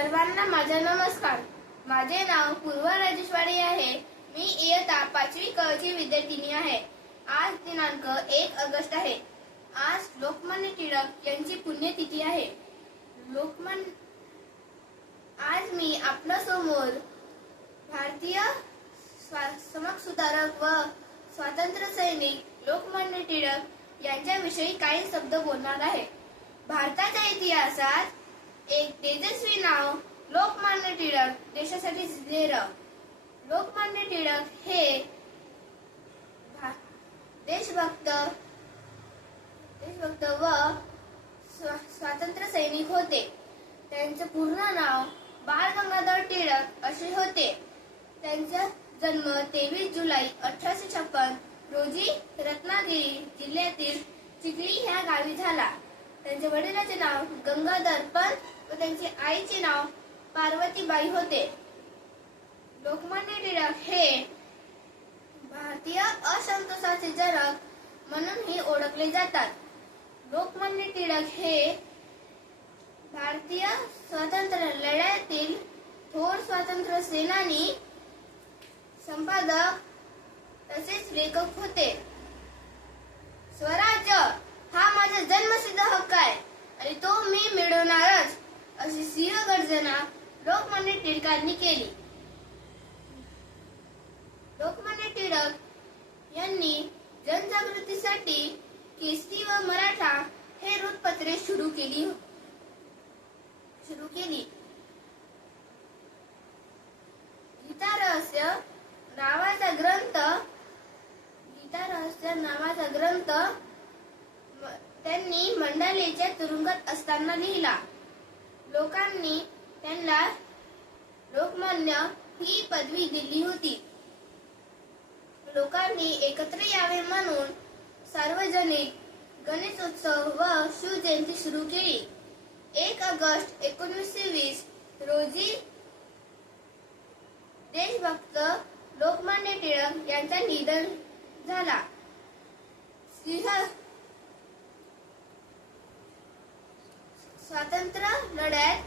सर्वांना माझा नमस्कार. माझे नाव पूर्वा राजेशवाडी आहे. मी इयत्ता पाचवी कची विद्यार्थिनी आहे. आज दिनांक एक ऑगस्ट आहे. आज लोकमान्य टिळक यांची पुण्यतिथी आहे. लोकमान्य आज मी आपल्यासमोर भारतीय स्वा- समाजसुधारक व स्वातंत्र्य सैनिक लोकमान्य टिळक यांच्याविषयी काही शब्द बोलणार आहे. भारताच्या इतिहासात एक तेजस्वी नाव लोकमान्य टिळक देशासाठी झिजलेलं लोकमान्य टिळक हे देशभक्त देशभक्त व स्वातंत्र्य सैनिक होते. त्यांचे पूर्ण नाव बाळ गंगाधर टिळक असे होते. त्यांचा जन्म तेवीस जुलै अठराशे छप्पन रोजी रत्नागिरी जिल्ह्यातील चिखली ह्या गावी झाला. त्यांच्या वडिलाचे नाव गंगाधर पंत व त्यांची आईचे नाव पार्वतीबाई होते. लोकमान्य टिळक हे भारतीय असंतोषाचे जनक म्हणूनही ओळखले जातात. लोकमान्य टिळक हे भारतीय स्वातंत्र्य लढ्यातील थोर स्वातंत्र्य सेनानी संपादक तसेच लेखक होते स्वराज्य हा माझा जन्मसिद्ध हक्क आहे. आणि तो मी मिळवणारच अशी सिंह गर्जना लोकमान्य टिळकांनी केली. लोकमान्य टिळक यांनी जनजागृतीसाठी केसरी व मराठा हे वृत्तपत्रे सुरू केली. सुरू केली. गीता रहस्य नावाचा ग्रंथ गीता रहस्य नावाचा ग्रंथ त्यांनी मंडालेच्या तुरुंगात असताना लिहिला. लोकांनी त्यांना लोकमान्य ही पदवी दिली होती. लोकांनी एकत्र यावे म्हणून सार्वजनिक गणेशोत्सव व शिवजयंती सुरू केली. एक ऑगस्ट एकोणीसशे वीस रोजी देशभक्त लोकमान्य टिळक यांचा निधन झाला. सिंह स्वातंत्र्य लढ्यात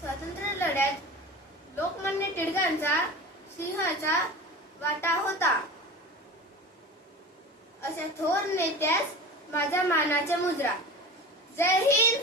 स्वातंत्र्य लढ्यात लोकमान्य टिळकांचा सिंहाचा वाटा होता. अशा थोर नेत्यास माझ्या मानाच्या मुद्रा जय हिंद!